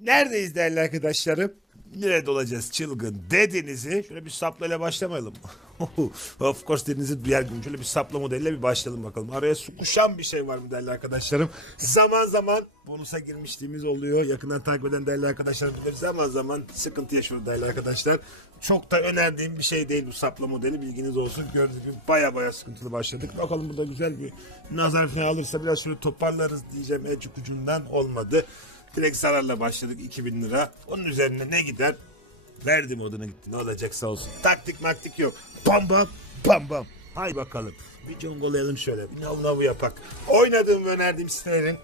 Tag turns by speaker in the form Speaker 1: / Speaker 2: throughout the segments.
Speaker 1: Neredeyiz değerli arkadaşlarım? Nerede olacağız çılgın dediğinizi şöyle bir saplayla başlamayalım. of course dediğinizi duyar gibi şöyle bir sapla modeliyle bir başlayalım bakalım. Araya sukuşan bir şey var mı değerli arkadaşlarım? Zaman zaman bonusa girmişliğimiz oluyor. Yakından takip eden değerli arkadaşlar bilir. Zaman zaman sıkıntı yaşıyor değerli arkadaşlar. Çok da önerdiğim bir şey değil bu sapla modeli bilginiz olsun. Gördüğünüz gibi baya baya sıkıntılı başladık. Bakalım burada güzel bir nazar falan alırsa biraz şöyle toparlarız diyeceğim. Elcik ucundan olmadı. Direkt zararla başladık 2000 lira. Onun üzerine ne gider? Verdim oduna gitti. Ne olacaksa olsun. Taktik maktik yok. Bam bam bam bam. Hay bakalım. Bir congolayalım şöyle. Bir nav navu yapak. Oynadığım ve önerdiğim sitelerin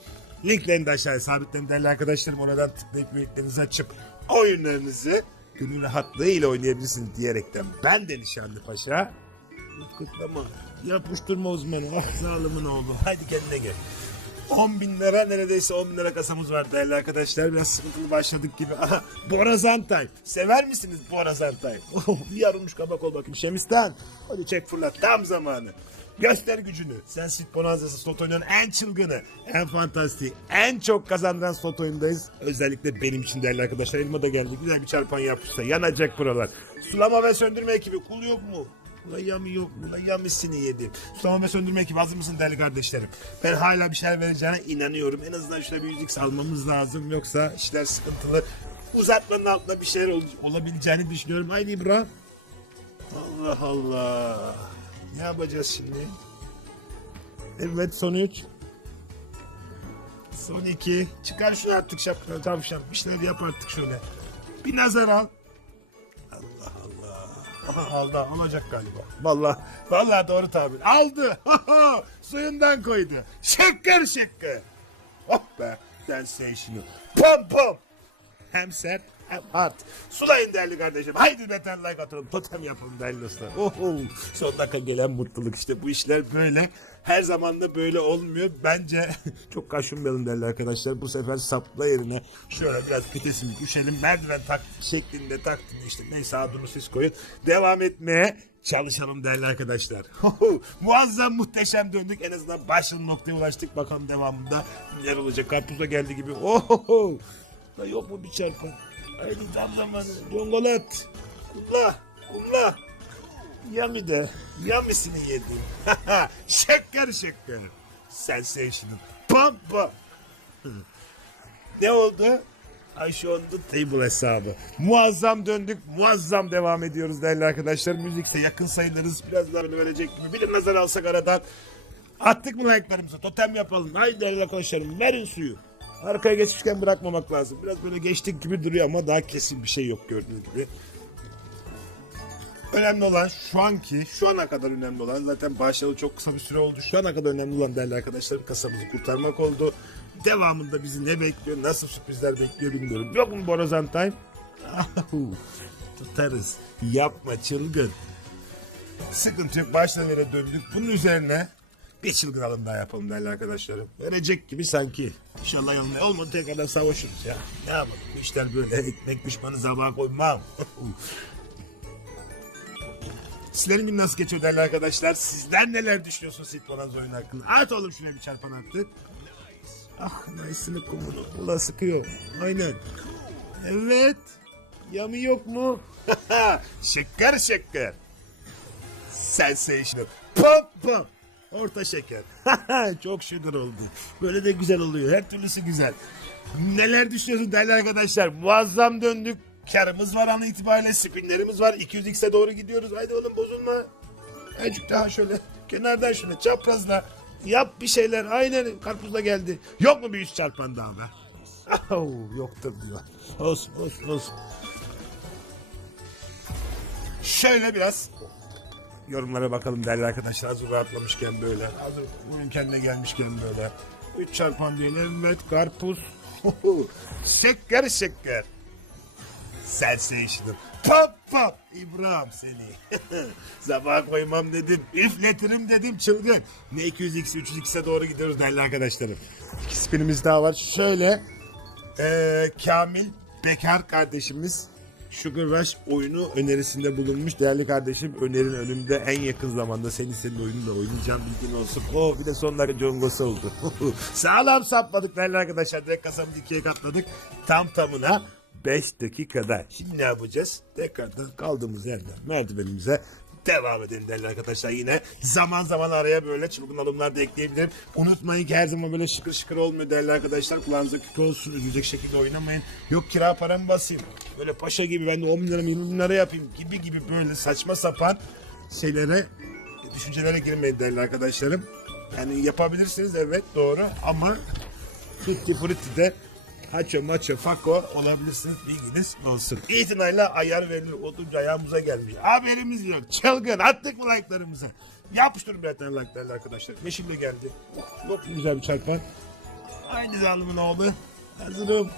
Speaker 1: linklerini de aşağıya sabitlerim değerli arkadaşlarım. Oradan tıklayıp üyeliklerinizi açıp oyunlarınızı gönül rahatlığıyla oynayabilirsiniz diyerekten ben de Nişanlı Paşa Kıtlama. Yapıştırma uzmanı. Ah zalimin oğlu. Haydi kendine gel. 10 bin lira neredeyse 10 bin lira kasamız var değerli arkadaşlar. Biraz sıkıntılı başladık gibi. Aha, Borazan time. Sever misiniz Borazan time? Oh, bir yarılmış kabak ol bakayım Şemistan. Hadi çek fırlat tam zamanı. Göster gücünü. Sen sit bonanzası slot oyunun en çılgını, en fantastik, en çok kazandıran slot oyundayız. Özellikle benim için değerli arkadaşlar. Elma da geldi. Güzel bir çarpan yapmışsa yanacak buralar. Sulama ve söndürme ekibi. Kul yok mu? Ulan yami yok mu? Ulan yamisini yedim. Sulama ve söndürme ekibi hazır mısın değerli kardeşlerim? Ben hala bir şeyler vereceğine inanıyorum. En azından şöyle bir yüzük almamız lazım. Yoksa işler sıkıntılı. Uzatmanın altında bir şeyler ol- olabileceğini düşünüyorum. Aynı İbrahim. Allah Allah. Ne yapacağız şimdi? Evet son üç. Son iki. Çıkar şunu artık şapkanı tavşan. Bir şeyler yap artık şöyle. Bir nazar al. Aldı alacak galiba. Vallahi vallahi doğru tabir. Aldı. Suyundan koydu. Şeker şeker. Oh be. Sensational. Pom pom. Hem sert hard. Sulayın değerli kardeşim. Haydi beter like atalım. Totem yapalım değerli dostlar. Oho. Son dakika gelen mutluluk işte. Bu işler böyle. Her zaman da böyle olmuyor. Bence çok kaşınmayalım değerli arkadaşlar. Bu sefer sapla yerine şöyle biraz vitesini düşelim. Merdiven tak şeklinde taktın işte. Neyse adını siz koyun. Devam etmeye çalışalım değerli arkadaşlar. Muazzam muhteşem döndük. En azından başlı noktaya ulaştık. Bakalım devamında neler olacak. Karpuza geldi gibi. Oho. La yok mu bir çarpan? Haydi tam zamanı. Dongolat. Kumla. Kumla. Yami de. Yamisini yedim. şeker şeker. Sensational. Pam ne oldu? Ayşe on the table hesabı. Muazzam döndük, muazzam devam ediyoruz değerli arkadaşlar. Müzikse yakın sayılırız. Biraz daha öne verecek gibi. Bir nazar alsak aradan. Attık mı like'larımızı? Totem yapalım. Haydi değerli arkadaşlarım verin suyu. Arkaya geçmişken bırakmamak lazım. Biraz böyle geçtik gibi duruyor ama daha kesin bir şey yok gördüğünüz gibi. Önemli olan şu anki, şu ana kadar önemli olan zaten başlayalı çok kısa bir süre oldu. Şu ana kadar önemli olan değerli arkadaşlarım kasamızı kurtarmak oldu. Devamında bizi ne bekliyor, nasıl sürprizler bekliyor bilmiyorum. Yok mu Borazan Time? Tutarız. Yapma çılgın. Sıkıntı yok. Baştan döndük. Bunun üzerine bir çılgın alım daha yapalım değerli arkadaşlarım. Verecek gibi sanki. İnşallah yoluna olmadı tekrardan savaşırız ya. Ne yapalım? İşler böyle. Ekmek düşmanı sabaha koymam. Sizlerin günü nasıl geçiyor değerli arkadaşlar? Sizler neler düşünüyorsunuz Sitmanaz oyunu hakkında? At oğlum şuraya bir çarpan artık. Ah Nice'ını kumunu. Ula sıkıyor. Aynen. Evet. Yami yok mu? şeker şeker. Sensational. Pam pam. Orta şeker. Çok şeker oldu. Böyle de güzel oluyor. Her türlüsü güzel. Neler düşünüyorsun değerli arkadaşlar? Muazzam döndük. Karımız var an itibariyle. Spinlerimiz var. 200x'e doğru gidiyoruz. Haydi oğlum bozulma. Azıcık daha şöyle. Kenardan şöyle çaprazla. Yap bir şeyler. Aynen karpuzla geldi. Yok mu bir yüz çarpan daha be? Oh, yoktur diyor. Olsun olsun olsun. Şöyle biraz yorumlara bakalım değerli arkadaşlar. Hazır rahatlamışken böyle. Hazır oyun kendine gelmişken böyle. 3 çarpan diyelim. Evet karpuz. şeker şeker. Sensational. Pop pop. İbrahim seni. Sabah koymam dedim. Üfletirim dedim çılgın. Ne 200x 300x'e doğru gidiyoruz değerli arkadaşlarım. İki spinimiz daha var. Şöyle. Ee, Kamil Bekar kardeşimiz Sugar Rush oyunu önerisinde bulunmuş. Değerli kardeşim önerin önümde en yakın zamanda senin senin oyunu da oynayacağım bilgin olsun. Oh bir de son dakika congosu oldu. Sağlam sapladık değerli arkadaşlar. Direkt kasamızı ikiye katladık. Tam tamına 5 dakikada. Şimdi ne yapacağız? Tekrardan kaldığımız yerden merdivenimize devam edelim değerli arkadaşlar yine. Zaman zaman araya böyle çılgın alımlar da ekleyebilirim. Unutmayın ki her zaman böyle şıkır şıkır olmuyor değerli arkadaşlar. Kulağınıza küpe olsun. Üzülecek şekilde oynamayın. Yok kira paramı basayım. Böyle paşa gibi ben de 10 bin lira 20 bin lira yapayım gibi gibi böyle saçma sapan şeylere düşüncelere girmeyin değerli arkadaşlarım. Yani yapabilirsiniz evet doğru ama Tutti Frutti de Haço maço fako olabilirsiniz bilginiz olsun. İtinayla ayar verilir. Odunca ayağımıza gelmiş. Haberimiz yok. Çılgın. Attık mı like'larımıza? Yapıştırın bir tane like'larla arkadaşlar. Yeşil de geldi. Çok güzel bir çarpan. Aynı zalimin oğlu. Hazırım.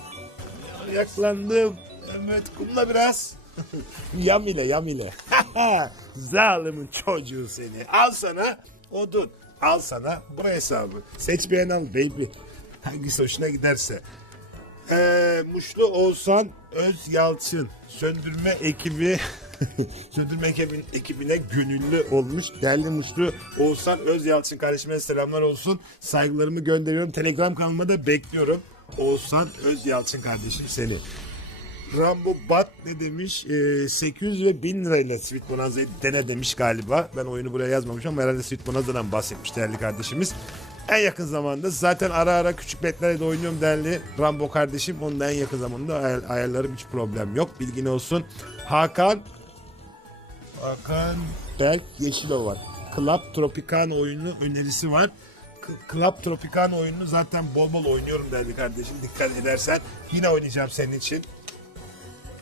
Speaker 1: Yaklandım. Evet kumla biraz. yam ile yam ile. Zalimin çocuğu seni. Al sana odun. Al sana bu hesabı. Seç beğen al baby. Hangisi hoşuna giderse. Ee, Muşlu Oğuzhan Öz Yalçın söndürme ekibi söndürme ekibin, ekibine gönüllü olmuş. Değerli Muşlu Oğuzhan Öz Yalçın kardeşime selamlar olsun. Saygılarımı gönderiyorum. Telegram kanalıma da bekliyorum. Oğuzhan Öz Yalçın kardeşim seni. Rambo Bat ne demiş? Ee, 800 ve 1000 lirayla Sweet Bonanza'yı dene demiş galiba. Ben oyunu buraya yazmamışım ama herhalde Sweet Bonanza'dan bahsetmiş değerli kardeşimiz. En yakın zamanda zaten ara ara küçük betlerle de oynuyorum değerli Rambo kardeşim. Onun da en yakın zamanda ayar, ayarlarım hiç problem yok. Bilgin olsun. Hakan Hakan Berk Yeşilova. Club Tropicana oyunu önerisi var. Club Tropicana oyununu zaten bol bol oynuyorum değerli kardeşim. Dikkat edersen yine oynayacağım senin için.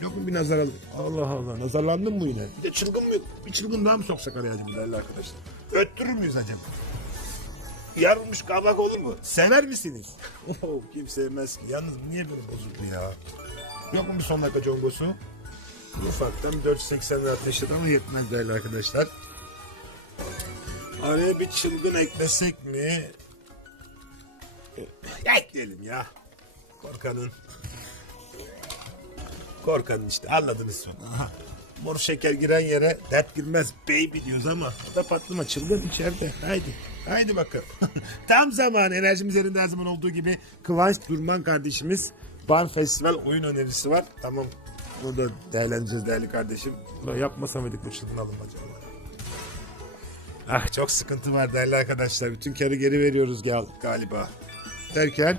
Speaker 1: Yok mu bir nazar al? Allah Allah. Nazarlandın mı yine? Bir de çılgın mı? Bir çılgın daha mı soksak araya acaba değerli arkadaşlar? Öttürür müyüz acaba? Yarılmış kabak olur mu? Sever misiniz? Oh, kim sevmez ki. Yalnız niye böyle bozuldu ya? Yok mu bir son dakika congosu? Ufaktan 480 lira ateşledi ama yetmez değerli arkadaşlar. Araya bir çılgın eklesek mi? E, Ekleyelim ya. Korkanın. Korkanın işte anladınız sonra. Mor şeker giren yere dert girmez baby diyoruz ama da patlama çılgın içeride. Haydi. Haydi bakalım. Tam zaman enerjimiz yerinde her zaman olduğu gibi Kıvanç Durman kardeşimiz Ban Festival oyun önerisi var. Tamam. Bunu da değerlendireceğiz değerli kardeşim. Ulan yapmasa mıydık bu çılgın alım acaba? Ah çok sıkıntı var değerli arkadaşlar. Bütün karı geri veriyoruz gal galiba. Derken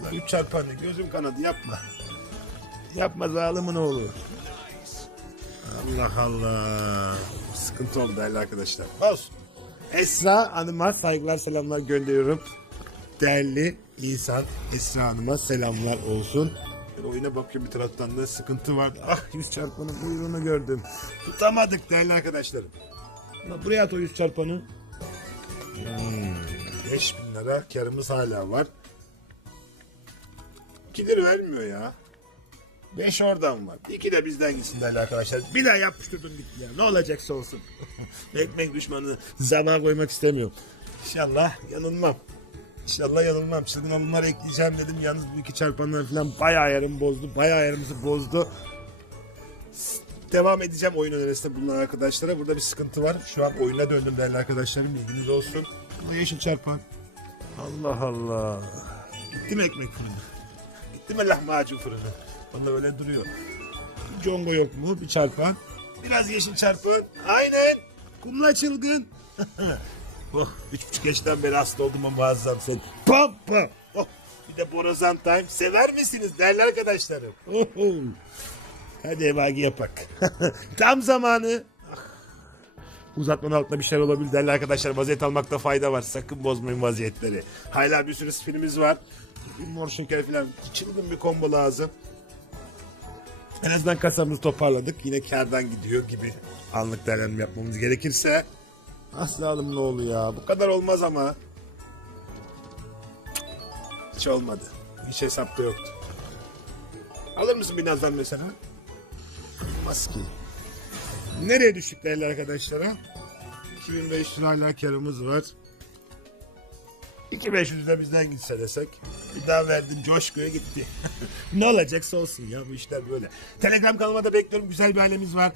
Speaker 1: Ulan 3 çarpanlı gözüm kanadı yapma. Yapma zalimin oğlu. Allah Allah. Sıkıntı oldu değerli arkadaşlar. Olsun. Esra Hanım'a saygılar selamlar gönderiyorum. Değerli insan Esra Hanım'a selamlar olsun. Böyle oyuna bakıyorum bir taraftan da sıkıntı var. Ah yüz çarpanın buyruğunu gördüm. Tutamadık değerli arkadaşlarım. Buraya at o yüz çarpanı. Hmm, 5000 lira karımız hala var. 2 lira vermiyor ya. 5 oradan var. 2 de bizden gitsin değerli arkadaşlar. Bir daha yapıştırdım gitti ya. Ne olacaksa olsun. Ekmek düşmanı zaman koymak istemiyorum. İnşallah yanılmam. İnşallah yanılmam. Çılgın alımlar ekleyeceğim dedim. Yalnız bu iki çarpanlar falan bayağı ayarımı bozdu. Bayağı ayarımızı bozdu. Devam edeceğim oyun önerisinde bulunan arkadaşlara. Burada bir sıkıntı var. Şu an oyuna döndüm değerli arkadaşlarım. Bilginiz olsun. Bu yeşil çarpan. Allah Allah. Gitti mi ekmek fırını? Gitti mi lahmacun fırını? Bana öyle duruyor. Congo yok mu? Bir çarpan. Biraz yeşil çarpan. Aynen. Kumla çılgın. oh, üç buçuk yaştan beri hasta oldum ama muazzam sen. Pam pam. Oh, bir de Borazan Time. Sever misiniz değerli arkadaşlarım? Oh, oh. Hadi evagi yapak. Tam zamanı. Ah. Uzatmanın altında bir şeyler olabilir değerli arkadaşlar. Vaziyet almakta fayda var. Sakın bozmayın vaziyetleri. Hala bir sürü spinimiz var. Bir mor şeker falan. Çılgın bir combo lazım. En azından kasamızı toparladık. Yine kardan gidiyor gibi anlık değerlendirme yapmamız gerekirse. Aslı oluyor ya? Bu kadar olmaz ama. Hiç olmadı. Hiç hesapta yoktu. Alır mısın bir nazar mesela? Olmaz ki. Nereye düştük değerli arkadaşlara? 2500 lira hala karımız var. 2500 de bizden gitse desek. Bir daha verdim coşkuya gitti. ne olacaksa olsun ya bu işler böyle. Telegram kanalıma da bekliyorum. Güzel bir ailemiz var.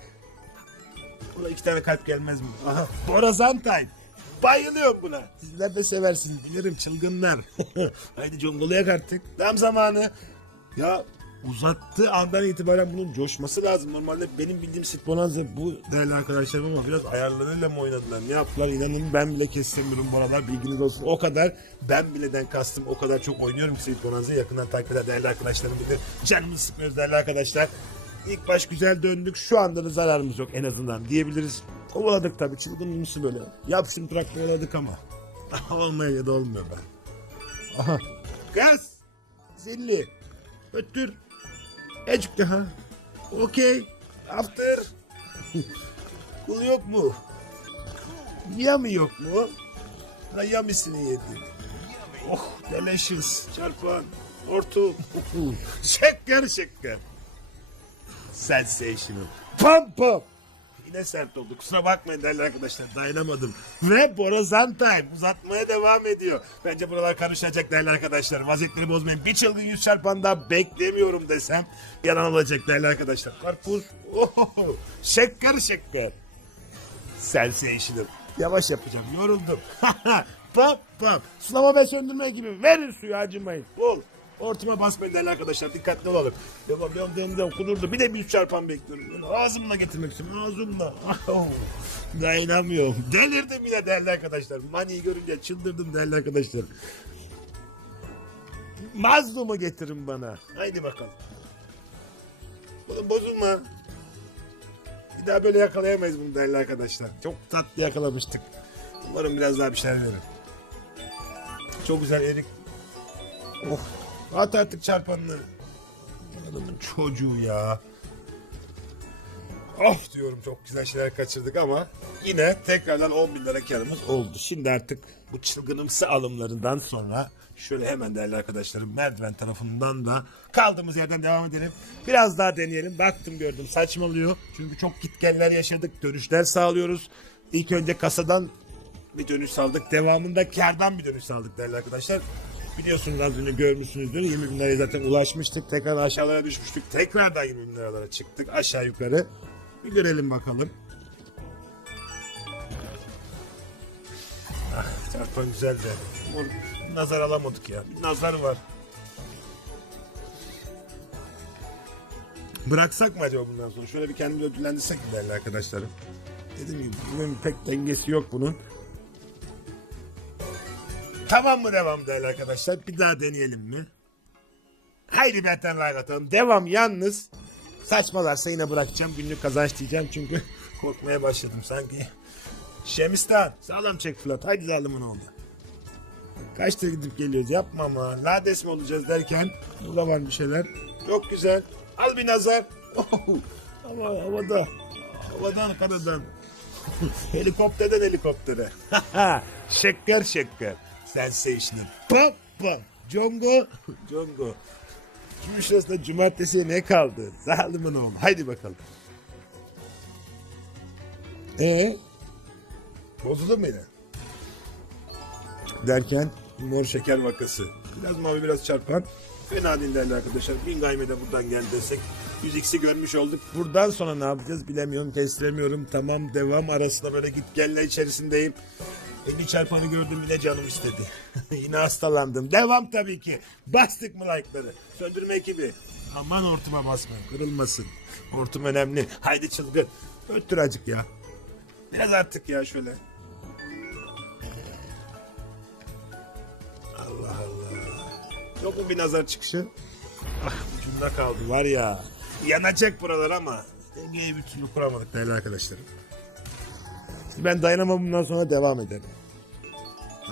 Speaker 1: Buna iki tane kalp gelmez mi? Aha. Borazan Time. Bayılıyorum buna. Sizler de seversiniz. Bilirim çılgınlar. Haydi congolayak artık. Tam zamanı. Ya uzattığı andan itibaren bunun coşması lazım. Normalde benim bildiğim Bonanza bu değerli arkadaşlarım ama biraz ayarlarıyla mı oynadılar? Ne yaptılar? İnanın ben bile kestirmiyorum bu aralar. Bilginiz olsun. O kadar ben bileden kastım. O kadar çok oynuyorum ki Bonanza'yı. Yakından takip eden değerli arkadaşlarım bilir. Canımızı sıkmıyoruz değerli arkadaşlar. İlk baş güzel döndük. Şu anda da zararımız yok en azından diyebiliriz. Kovaladık tabii. Çılgınlısı böyle. Yap şunu trak kovaladık ama. Olmuyor ya da olmuyor ben. Aha. Gaz. Zilli. Öttür. Ecik daha. Okey. After. Kul yok mu? Yami yok mu? Ha yamisini yedi. Oh delicious. Çarpan. Hortum. şeker şeker. Sensational. Pam pam. Yine sert oldu. Kusura bakmayın değerli arkadaşlar. Dayanamadım. Ve Borazan Time uzatmaya devam ediyor. Bence buralar karışacak değerli arkadaşlar. Vaziyetleri bozmayın. Bir çılgın yüz çarpan daha beklemiyorum desem yalan olacak değerli arkadaşlar. Karpuz. Ohoho. Şeker şeker. Sensational. Yavaş yapacağım. Yoruldum. pop pop. Sulama ve söndürme gibi. Verin suyu acımayın. Bol. Ortama basmayın değerli arkadaşlar. Dikkatli olalım. Devam devam. Kudurdu. Bir de bir çarpan bekliyorum. Böyle ağzımla getirmek istiyorum. Ağzımla. Dayanamıyorum. Delirdim yine değerli arkadaşlar. Maniyi görünce çıldırdım değerli arkadaşlar. Mazlumu getirin bana. Haydi bakalım. Oğlum bozulma. Bir daha böyle yakalayamayız bunu değerli arkadaşlar. Çok tatlı yakalamıştık. Umarım biraz daha bir şeyler verir. Çok güzel erik. Oh. At artık çarpanını. Adamın çocuğu ya. Oh diyorum çok güzel şeyler kaçırdık ama yine tekrardan 10 bin lira karımız oldu. Şimdi artık bu çılgınımsı alımlarından sonra şöyle hemen değerli arkadaşlarım merdiven tarafından da kaldığımız yerden devam edelim. Biraz daha deneyelim. Baktım gördüm saçmalıyor. Çünkü çok gitgeller yaşadık. Dönüşler sağlıyoruz. İlk önce kasadan bir dönüş aldık. Devamında kardan bir dönüş aldık değerli arkadaşlar. Biliyorsunuz az önce görmüşsünüzdür. 20 bin liraya zaten ulaşmıştık. Tekrar aşağılara düşmüştük. Tekrardan 20 bin liralara çıktık. Aşağı yukarı. Bir görelim bakalım. Ah, çarpan güzel de. Nazar alamadık ya. Bir nazar var. Bıraksak mı acaba bundan sonra? Şöyle bir kendimizi ödüllendirsek mi değerli arkadaşlarım? Dediğim gibi bunun pek dengesi yok bunun. Tamam mı devam değerli arkadaşlar? Bir daha deneyelim mi? Haydi benden like. Devam yalnız. Saçmalarsa yine bırakacağım. Günlük kazanç diyeceğim çünkü korkmaya başladım sanki. Şemistan sağlam çek flat. Haydi zalimin oğlu. Kaçta gidip geliyoruz yapma ama. Lades mi olacağız derken burada var bir şeyler. Çok güzel. Al bir nazar. Ama havada. Havadan karadan. Helikopterden helikoptere. şeker şeker. Sensational. Pop. Congo. Congo. Şu şurasında cumartesiye ne kaldı? Zalimin oğlu. Haydi bakalım. Ee? Bozulur mu? Derken mor şeker vakası. Biraz mavi biraz çarpan. Fena değil değerli arkadaşlar. Bin gayme buradan geldi desek. 100x'i görmüş olduk. Buradan sonra ne yapacağız bilemiyorum. Kestiremiyorum. Tamam devam arasında böyle git gelle içerisindeyim. 50 çarpanı gördüm bile canım istedi. Yine hastalandım. Devam tabii ki. Bastık mı like'ları? Söndürme ekibi. Aman hortuma basmayın. Kırılmasın. Hortum önemli. Haydi çılgın. Öttür acık ya. Biraz artık ya şöyle. Allah Allah. Yok mu bir nazar çıkışı? Ah ucunda kaldı var ya. Yanacak buralar ama. Dengeyi bir türlü kuramadık değerli arkadaşlarım. Ben dayanamam bundan sonra devam ederim.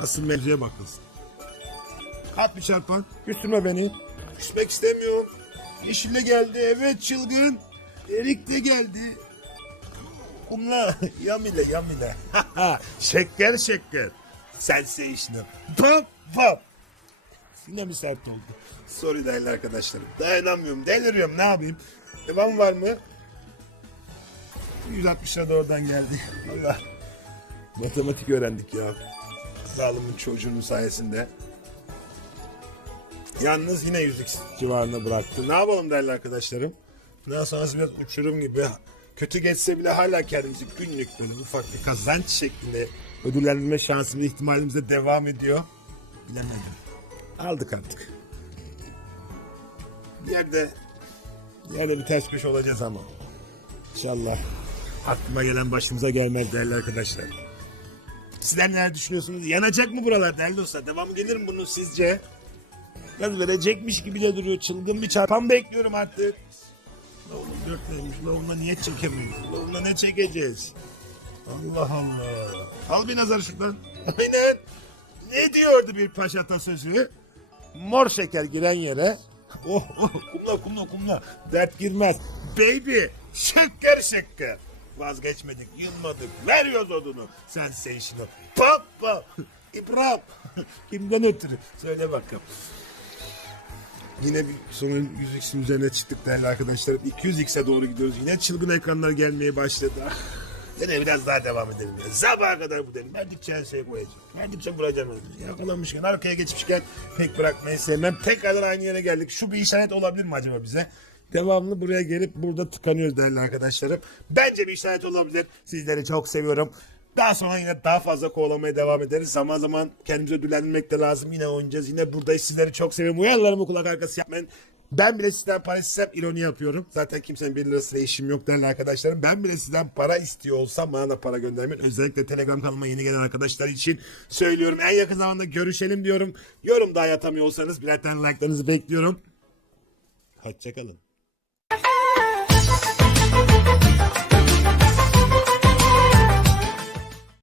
Speaker 1: Asıl mevzuya bakılsın. Kalk bir çarpan. Küstürme beni. Küsmek istemiyorum. Yeşille geldi. Evet çılgın. Erik de geldi. Kumla. Yamile yamile. şeker şeker. Sensational. Pop pop. Yine mi sert oldu? Sorry değerli arkadaşlarım. Dayanamıyorum. Deliriyorum. Ne yapayım? Devam var mı? 160 lira da oradan geldi. Allah. Matematik öğrendik ya. Zalimin çocuğunun sayesinde. Yalnız yine 100x civarında bıraktı. Ne yapalım değerli arkadaşlarım? Bundan sonrası biraz uçurum gibi. Kötü geçse bile hala kendimizi günlük böyle ufak bir kazanç şeklinde ödüllendirme şansımız ihtimalimiz de devam ediyor. Bilemedim. Aldık artık. Bir yerde bir yerde bir ters köşe olacağız ama. İnşallah aklıma gelen başımıza gelmez değerli arkadaşlar. Sizler neler düşünüyorsunuz? Yanacak mı buralar değerli dostlar? Devam gelir mi bunun sizce? Biraz verecekmiş gibi de duruyor. Çılgın bir çarpan bekliyorum artık. Oğlum dörtleymiş. La onunla niye çekemiyoruz? La onunla ne çekeceğiz? Allah Allah. Al bir nazar ışıklan. Aynen. Ne diyordu bir paşa atasözü? Mor şeker giren yere Oh, oh kumla kumla kumla dert girmez. Baby şeker şeker. Vazgeçmedik, yılmadık. Veriyoruz odunu. Sensational. Pop pop. İbrahim. Kimden ötürü? Söyle bakalım. Yine bir sonun 100x'in üzerine çıktık değerli arkadaşlar. 200x'e doğru gidiyoruz. Yine çılgın ekranlar gelmeye başladı. Yine biraz daha devam edelim. Ya. Sabaha kadar bu dedim. Verdikçe her şeye koyacağım. Verdikçe vuracağım. Yakalanmışken, arkaya geçmişken pek bırakmayı sevmem. Tekrardan aynı yere geldik. Şu bir işaret olabilir mi acaba bize? Devamlı buraya gelip burada tıkanıyoruz değerli arkadaşlarım. Bence bir işaret olabilir. Sizleri çok seviyorum. Daha sonra yine daha fazla kovalamaya devam ederiz. Zaman zaman kendimizi ödüllendirmek de lazım. Yine oynayacağız. Yine buradayız. Sizleri çok seviyorum. Uyarılarımı kulak arkası yapmayın. Ben bile sizden para istesem ironi yapıyorum. Zaten kimsenin bir lirasıyla işim yok değerli arkadaşlarım. Ben bile sizden para istiyor olsam bana da para göndermeyin. Özellikle Telegram kanalıma yeni gelen arkadaşlar için söylüyorum. En yakın zamanda görüşelim diyorum. Yorum daha yatamıyor olsanız tane like'larınızı bekliyorum. Hoşçakalın.